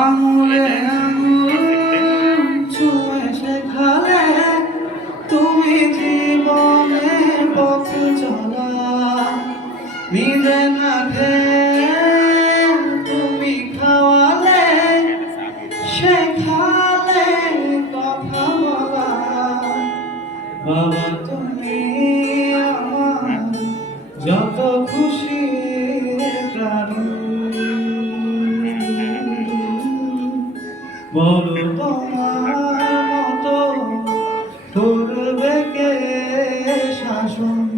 আঙুলে আঙুল ছুঁয়ে শেখালে তুমি জীবনে পথ চলা, নিজে না খেয়ে তুমি খাওয়ালে, শেখালে কথা বলা। বাবা তুমি আমার যত খুশির কারণ, বলো তোমার মতো করবে কে শাসন।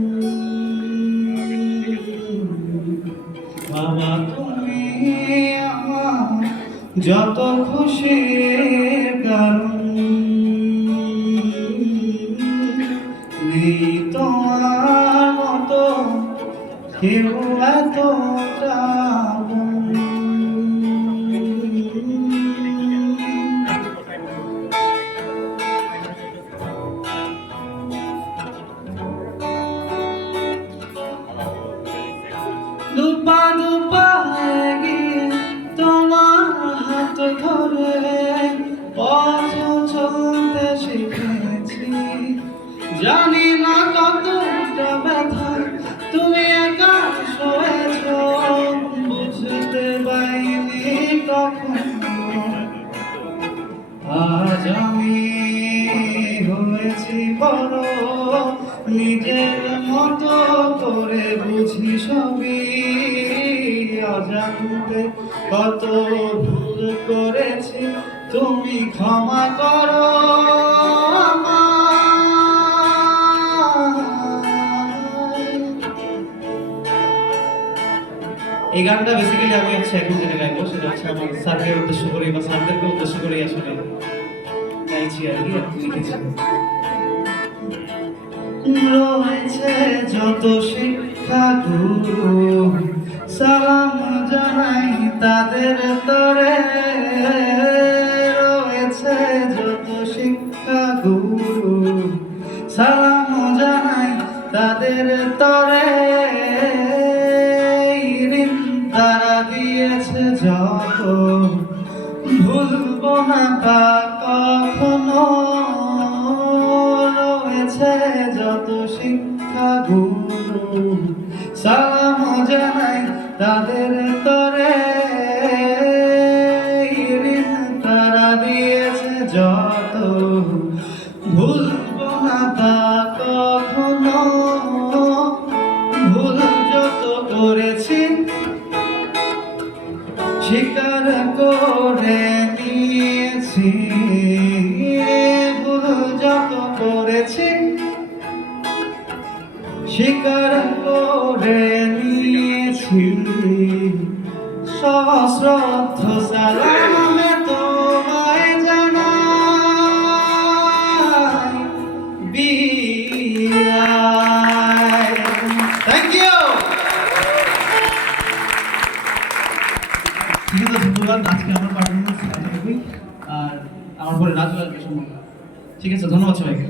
বাবা তুমি আমার যত খুশির কারণ, নেই তোমার মতো কেউ এতটা দুপা দুপা এগিয়ে তোমার হাত ধরে পথ চলতে শিখেছি। জানি না কতটা ব্যথা তুমি একা সয়েছ, বুঝতে পারিনি কখনো। আজ আমি হয়েছি বড়, নিজের মতো করে বুঝি সবই। অজান্তে কত ভুল করেছি, তুমি ক্ষমা করো এই গানটা বেসিক্যালি আমি এখন যেটা গাইবো সেটা হচ্ছে আমার স্যারকে উদ্দেশ্য করে বা স্যারদেরকে উদ্দেশ্য করে আসলে গাইছি আর কি, লিখেছি। রয়েছে যত শিক্ষা গুরু, সালাম জানাই তাদের তরে। রয়েছে যত শিক্ষা গুরু, সালাম জানাই তাদের তরে। তারা দিয়েছে যত, ভুলবো না তা কখনো। রয়েছে যত শিক্ষা গুরু, সালাম জানাই তাদের তরে। তারা দিয়েছে যত, ভুলবো না তা কখনো। ভুল যত করেছি স্বীকার করে নিয়েছি, ভুল যত করেছি স্বীকার করে নিয়েছি। সশ্রদ্ধ সালামে তোমায় জানাই বিদায়। Thank you. ধন্যবাদ। আজকে আমার পারফরমেন্স এতটুকুই, আর আমার পরে রাজু আসবে সম্ভব। ঠিক আছে, ধন্যবাদ সবাইকে।